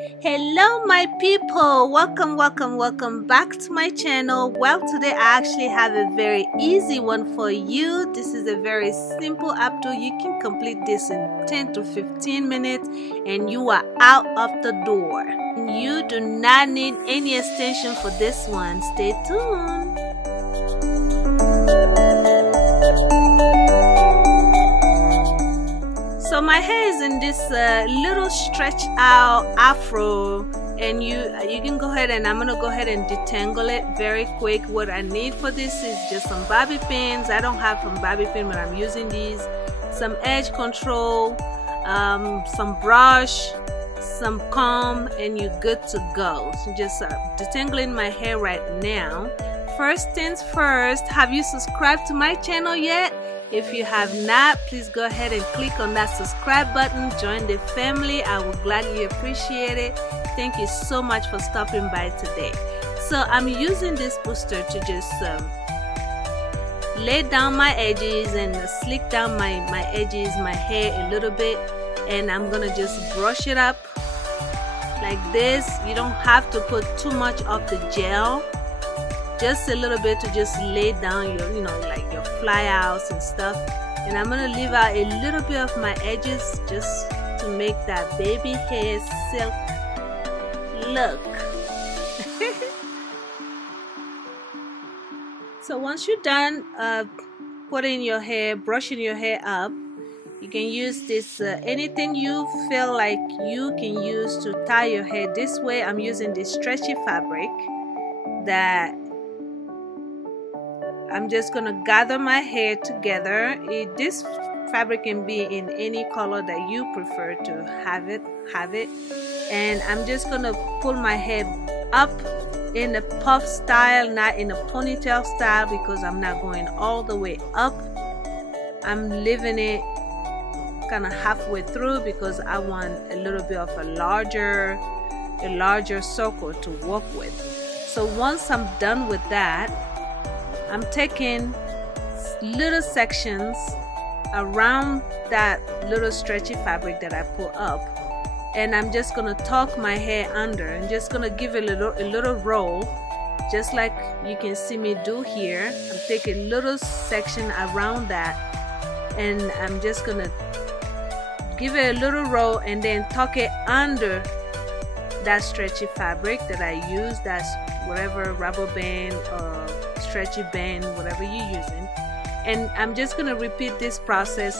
Hello my people, welcome back to my channel. Well, today I actually have a very easy one for you. This is a very simple updo. You can complete this in 10 to 15 minutes and you are out of the door. You do not need any extension for this one. Stay tuned. So my hair is in this little stretch out afro, and you can go ahead and I'm gonna go ahead and detangle it very quick. What I need for this is just some bobby pins. I don't have some bobby pin, but I'm using these, some edge control, some brush, some comb, and you're good to go. So just detangling my hair right now. First things first, have you subscribed to my channel yet? If you have not, please go ahead and click on that subscribe button. Join the family. I will gladly appreciate it. Thank you so much for stopping by today. So I'm using this booster to just lay down my edges and slick down my edges, my hair a little bit. And I'm going to just brush it up like this. You don't have to put too much of the gel. Just a little bit to just lay down your, like your fly outs and stuff. And I'm gonna leave out a little bit of my edges just to make that baby hair silk look. So once you're done putting your hair, brushing your hair up, you can use this anything you feel like you can use to tie your hair. This way I'm using this stretchy fabric that I'm just gonna gather my hair together. This fabric can be in any color that you prefer to have it. And I'm just gonna pull my hair up in a puff style, not in a ponytail style, because I'm not going all the way up. I'm leaving it kind of halfway through because I want a little bit of a larger circle to work with. So once I'm done with that, I'm taking little sections around that little stretchy fabric that I pull up, and I'm just gonna tuck my hair under and just gonna give it a little roll, just like you can see me do here. I'm taking a little section around that, and I'm just gonna give it a little roll and then tuck it under that stretchy fabric that I use. That's whatever rubber band or stretchy band, whatever you're using. And I'm just going to repeat this process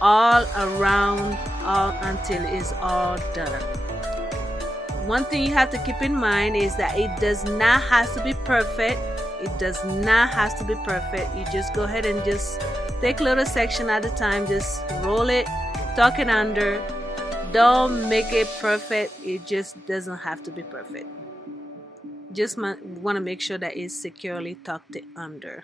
all around, until it's all done. One thing you have to keep in mind is that it does not have to be perfect. It does not have to be perfect. You just go ahead and just take a little section at a time, just roll it, tuck it under. Don't make it perfect. It just doesn't have to be perfect. Just want to make sure that it's securely tucked under.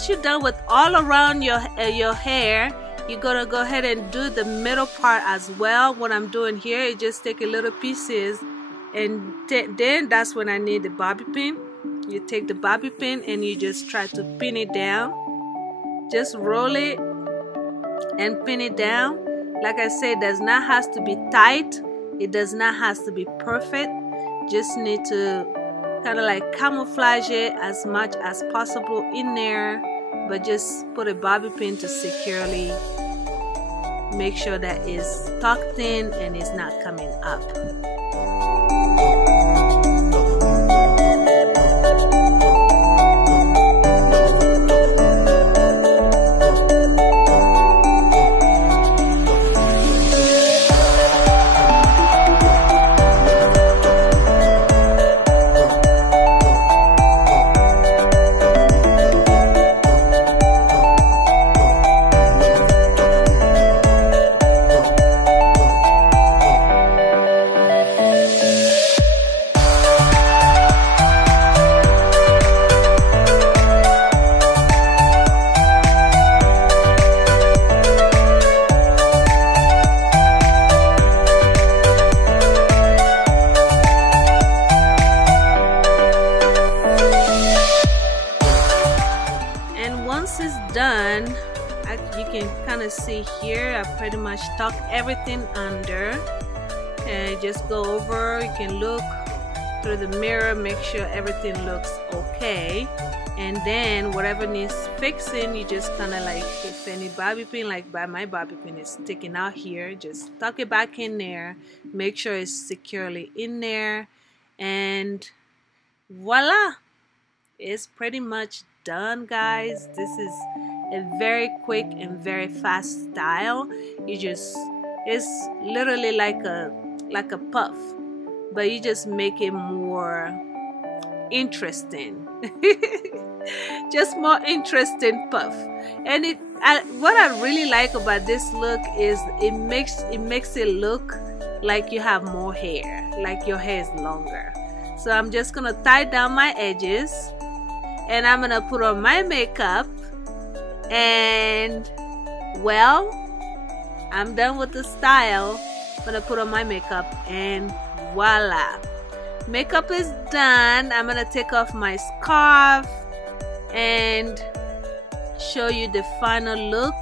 once you're done with all around your hair, you're gonna go ahead and do the middle part as well. What I'm doing here is just take a little pieces, and then that's when I need the bobby pin. You take the bobby pin and you just try to pin it down. Just roll it and pin it down. Like I said, it does not have to be tight. It does not have to be perfect. Just need to kind of like camouflage it as much as possible in there, but just put a bobby pin to securely make sure that it's tucked in and it's not coming up. Done, you can kind of see here I pretty much tuck everything under, and just go over. You can look through the mirror, make sure everything looks okay, and then whatever needs fixing, you just kind of like, if any bobby pin, like by my bobby pin is sticking out here, just tuck it back in there, make sure it's securely in there, and voila, it's pretty much done, guys. This is a very quick and very fast style. It's literally like a puff, but you just make it more interesting. Just more interesting puff. And what I really like about this look is it makes it look like you have more hair, like your hair is longer. So I'm just gonna tie down my edges, and I'm gonna put on my makeup, and well, I'm done with the style. I'm gonna put on my makeup, and voila, makeup is done. I'm gonna take off my scarf and show you the final look.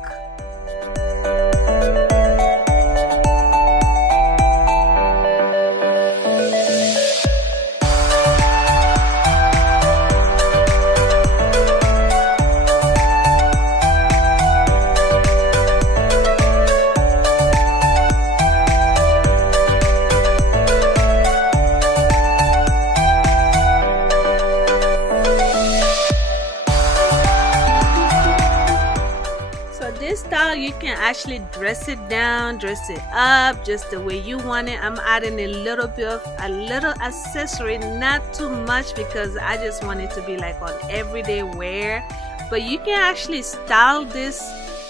This style, you can actually dress it down, dress it up just the way you want it. I'm adding a little accessory, not too much, because I just want it to be like on everyday wear. But you can actually style this,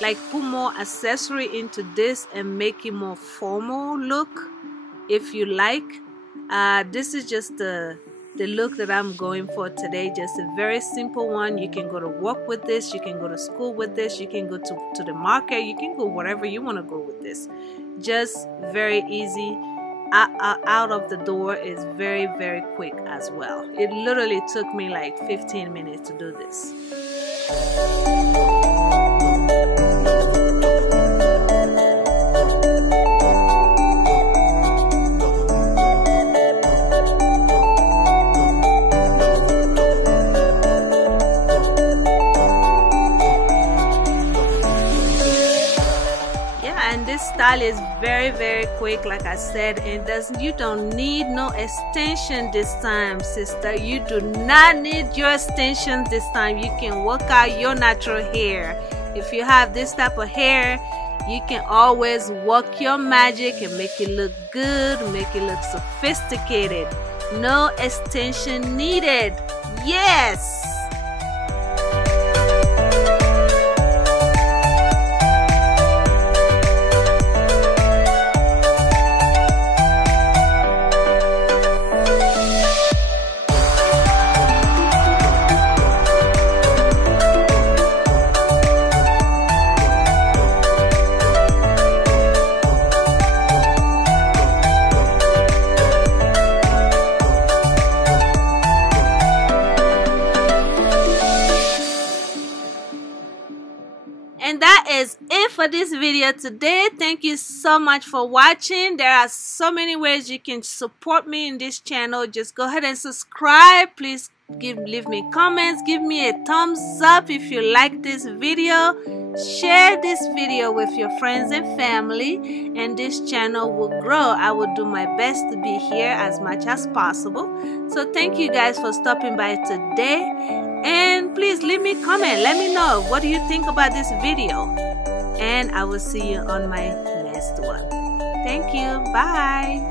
like put more accessory into this and make it more formal look if you like. This is just the look that I'm going for today. Just a very simple one. You can go to work with this, you can go to school with this, you can go to the market, you can go wherever you want to go with this. Just very easy. Out of the door is very, very quick as well. It literally took me like 15 minutes to do this. This style is very, very quick, like I said, and you don't need no extension this time, sister. You do not need your extension this time. You can work out your natural hair. If you have this type of hair, you can always work your magic and make it look good, make it look sophisticated. No extension needed. Yes. video today. Thank you so much for watching. There are so many ways you can support me in this channel. Just go ahead and subscribe. Please leave me comments. Give me a thumbs up if you like this video. Share this video with your friends and family, and this channel will grow. I will do my best to be here as much as possible. So thank you guys for stopping by today, and please leave me a comment. Let me know what do you think about this video, and I will see you on my next one. Thank you. Bye.